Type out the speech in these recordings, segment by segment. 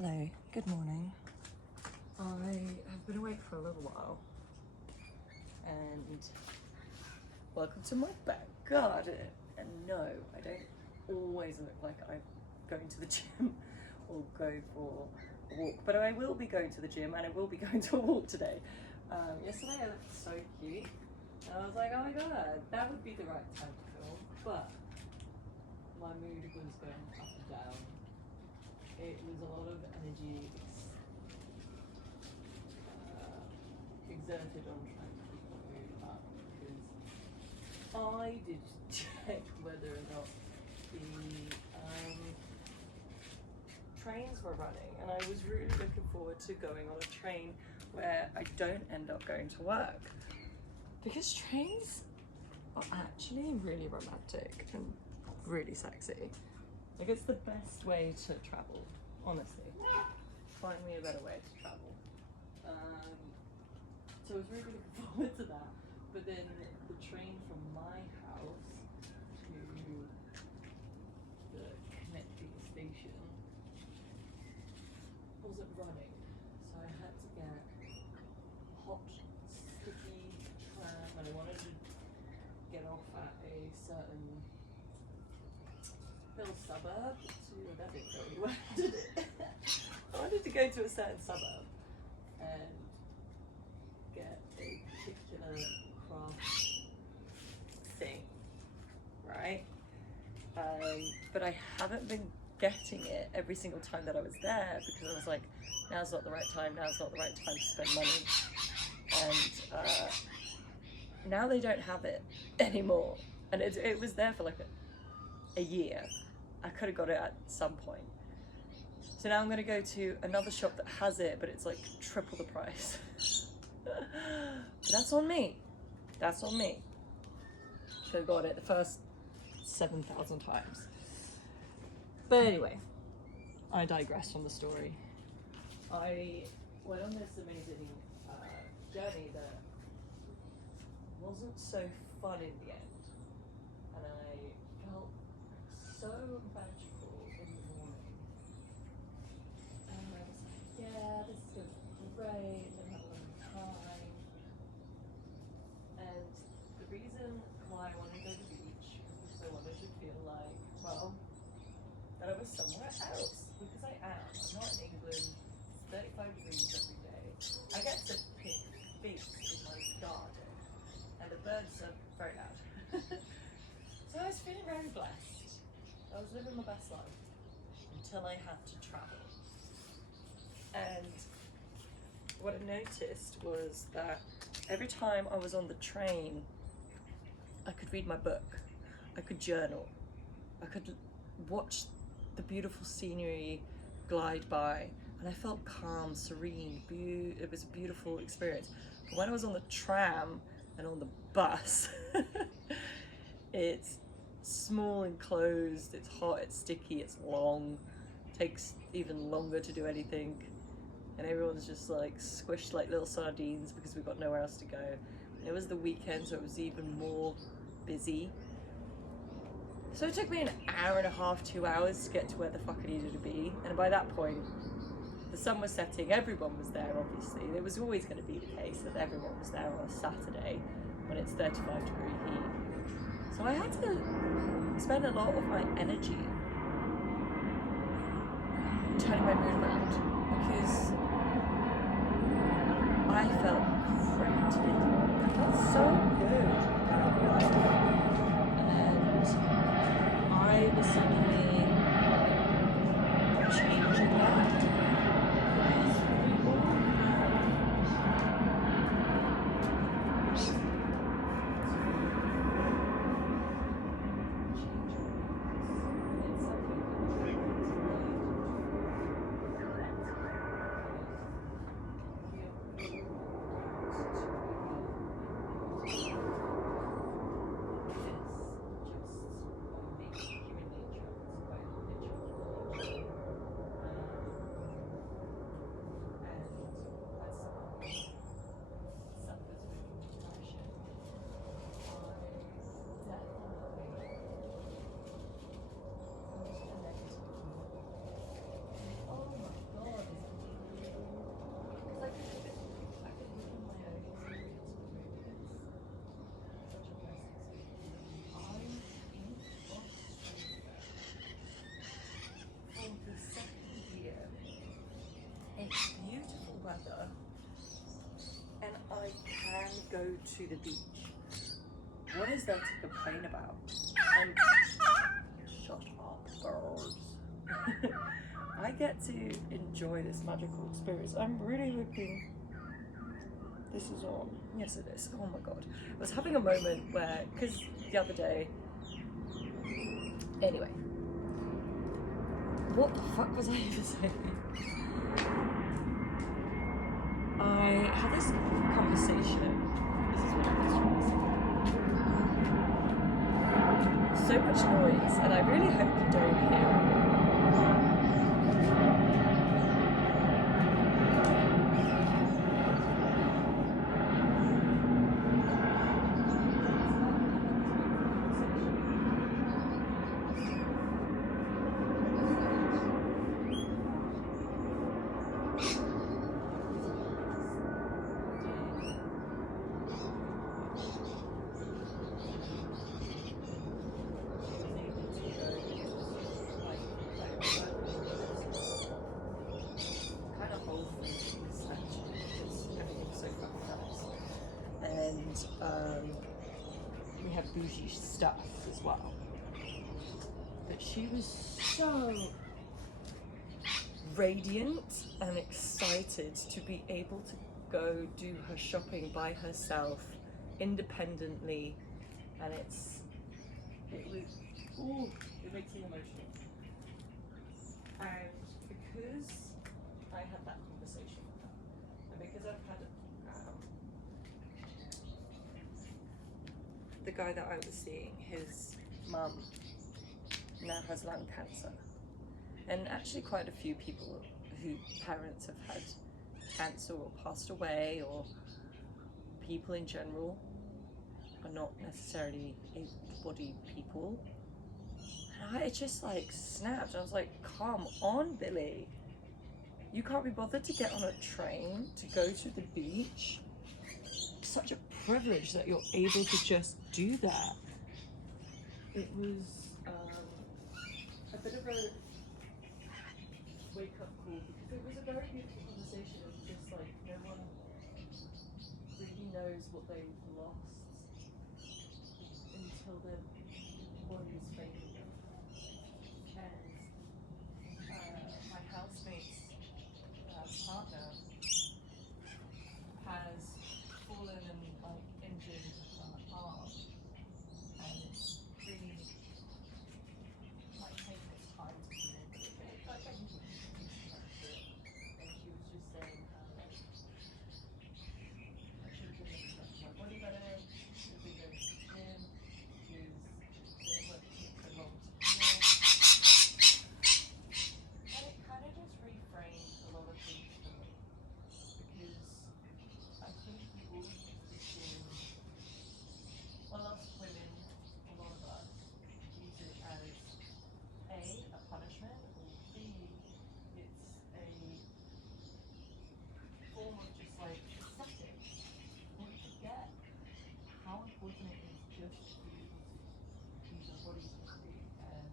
Hello, good morning. I have been awake for a little while and welcome to my back garden. And no, I don't always look like I'm going to the gym or go for a walk, but I will be going to the gym and I will be going to a walk today. Yesterday I looked so cute and I was like, oh my god, that would be the right time to film, but my mood was going up and down. It was a lot of energy exerted on trying to keep my mood up because I did check whether or not the trains were running, and I was really looking forward to going on a train where I don't end up going to work, because trains are actually really romantic and really sexy. Like, it's the best way to travel, honestly. Find me a better way to travel. So I was really looking forward to that. But then the train from my house to the connecting station wasn't running. So I had to get hot, sticky tram, and I wanted to get off at a certain little suburb that didn't go anywhere, did it? I wanted to go to a certain suburb and get a particular craft thing, right? But I haven't been getting it every single time that I was there because I was like, now's not the right time, now's not the right time to spend money. And now they don't have it anymore. And it was there for like a year. I could have got it at some point. So now I'm gonna go to another shop that has it, but it's like triple the price. But that's on me. That's on me. Should have got it the first 7,000 times. But anyway, I digress from the story. I went on this amazing journey that wasn't so fun in the end. And I felt so magical in the morning. And I was like, yeah, this is going to be great, I'm having a long time. And the reason why I wanted to go to the beach was because I wanted to feel like, well, that I was somewhere else. Because I am. I'm not in England. It's 35 degrees every day. I get to pick figs in my garden. And the birds are very loud. So I was feeling very blessed. I was living my best life until I had to travel. And what I noticed was that every time I was on the train, I could read my book, I could journal, I could watch the beautiful scenery glide by, and I felt calm, serene, it was a beautiful experience. But when I was on the tram and on the bus, it's small and closed, it's hot, it's sticky, it's long, takes even longer to do anything, and everyone's just like squished like little sardines because we've got nowhere else to go. And it was the weekend, so it was even more busy. So it took me an hour and a half, 2 hours to get to where the fuck I needed to be. And by that point, the sun was setting, everyone was there obviously. It was always going to be the case that everyone was there on a Saturday when it's 35-degree heat. So I had to spend a lot of my energy turning my mood around because I felt great. I felt so good. And I was suddenly changing that. to the beach. What is there to complain about? And shut up, girls. I get to enjoy this magical experience. I'm really hoping this is on. Yes, it is. Oh my god. I was having a moment where, because the other day. Anyway. What the fuck was I even saying? I had this conversation. This is what I was trying to say. So much noise, and I really hope you don't hear it. And we have bougie stuff as well. But she was so radiant and excited to be able to go do her shopping by herself, independently, and it makes me emotional. And because I had that conversation with her, and because I've had the guy that I was seeing, his mum now has lung cancer, and actually quite a few people whose parents have had cancer or passed away, or people in general are not necessarily able-bodied people. And I just like snapped. I was like, come on, Billy. You can't be bothered to get on a train to go to the beach? It's such a privilege that you're able to just do that. It was a bit of a wake-up call, because it was a very beautiful conversation. It was just like, no one really knows what they've lost until their body's failing them. And my housemate's partner has fallen and like injured her arm, and it's really like taken its time to heal. Like I knew she had to do it, and she was just saying how like I should have been looking after my body better, should have been going to the gym, because it won't take so long to heal. And it kind of just reframed a lot of things for me, because I think we all use this in, well, us women, a lot of us use it as a punishment, or B, it's a form of just like aesthetics. And we forget how important it is just to be able to use our bodies properly, and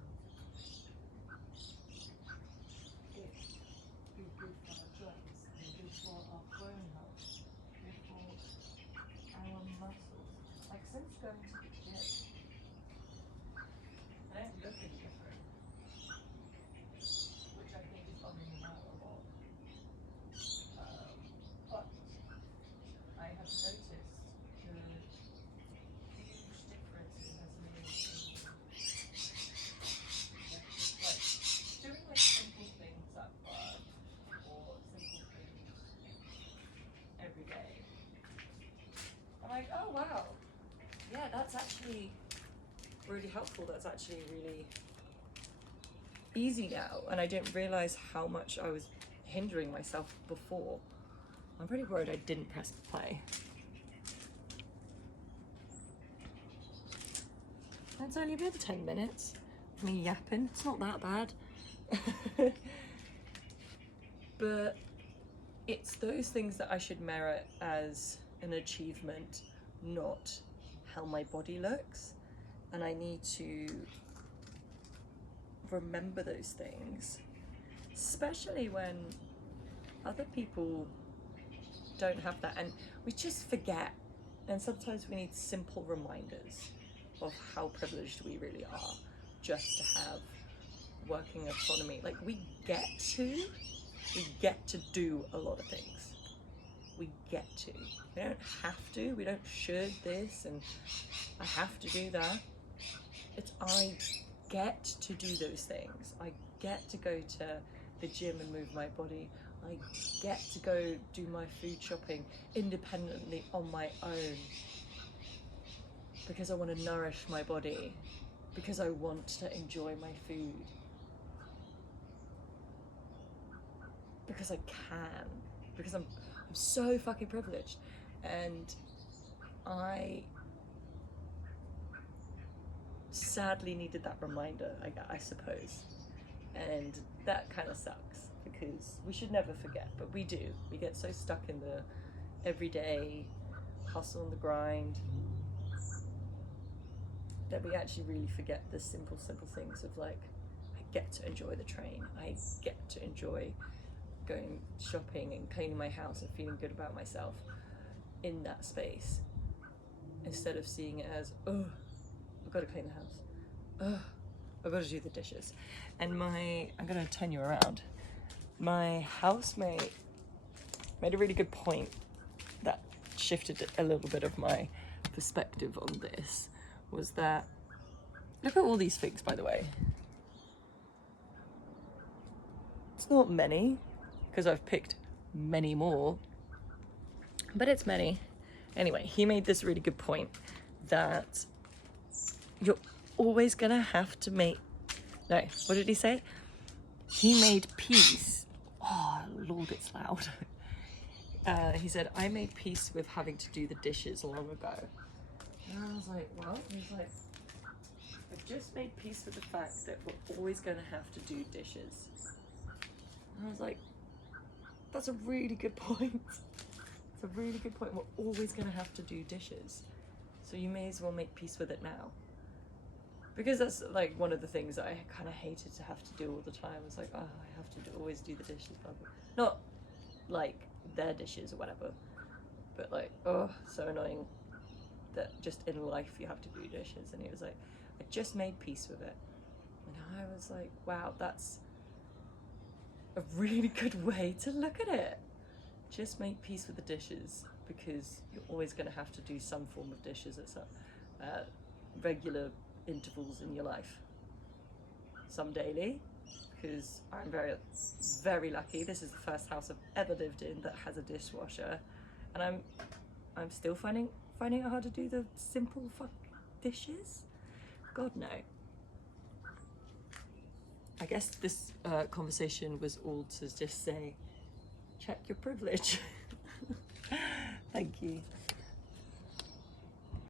it be good for our joints, and good for our bone health, good for our muscles. Like since going to the gym, I don't look any different, which I think is undeniable. But I have noticed the huge difference it has made in just like doing like simple things at work, or simple things every day. I'm like, oh wow, yeah, that's actually really helpful. That's actually really easy now, and I didn't realize how much I was hindering myself before. I'm pretty worried I didn't press play. It's only been 10 minutes of me yapping. It's not that bad. But it's those things that I should merit as an achievement, not how my body looks. And I need to remember those things, especially when other people don't have that, and we just forget And sometimes we need simple reminders of how privileged we really are just to have working autonomy. Like, we get to do a lot of things. We get to. We don't have to. We don't should this and I have to do that. It's I get to do those things. I get to go to the gym and move my body. I get to go do my food shopping independently on my own because I want to nourish my body, because I want to enjoy my food, because I can, because I'm so fucking privileged. And I sadly needed that reminder, I suppose. And that kind of sucks because we should never forget, but we do. We get so stuck in the everyday hustle and the grind that we actually really forget the simple things of like, I get to enjoy the train. I get to enjoy going shopping and cleaning my house and feeling good about myself in that space, instead of seeing it as, oh, I've got to clean the house. Oh, I've got to do the dishes. And I'm gonna turn you around. My housemate made a really good point that shifted a little bit of my perspective on this, was that, look at all these figs, by the way. It's not many, because I've picked many more, but it's many. Anyway, he made this really good point that you're always gonna have to make, no, what did he say? He made peace. Oh, Lord, it's loud. He said, I made peace with having to do the dishes long ago. And I was like, what? He's like, I've just made peace with the fact that we're always gonna have to do dishes. And I was like, that's a really good point. It's a really good point. We're always gonna have to do dishes. So you may as well make peace with it now. Because that's like one of the things that I kind of hated to have to do all the time. It's like, oh, I have to always do the dishes, blah, blah. Not like their dishes or whatever, but like, oh, so annoying that just in life you have to do dishes. And he was like, I just made peace with it. And I was like, wow, that's a really good way to look at it. Just make peace with the dishes, because you're always going to have to do some form of dishes at some regular intervals in your life. Some daily, because I'm very lucky. This is the first house I've ever lived in that has a dishwasher, and I'm still finding it hard to do the simple fuck dishes. God no. I guess this conversation was all to just say, check your privilege. Thank you.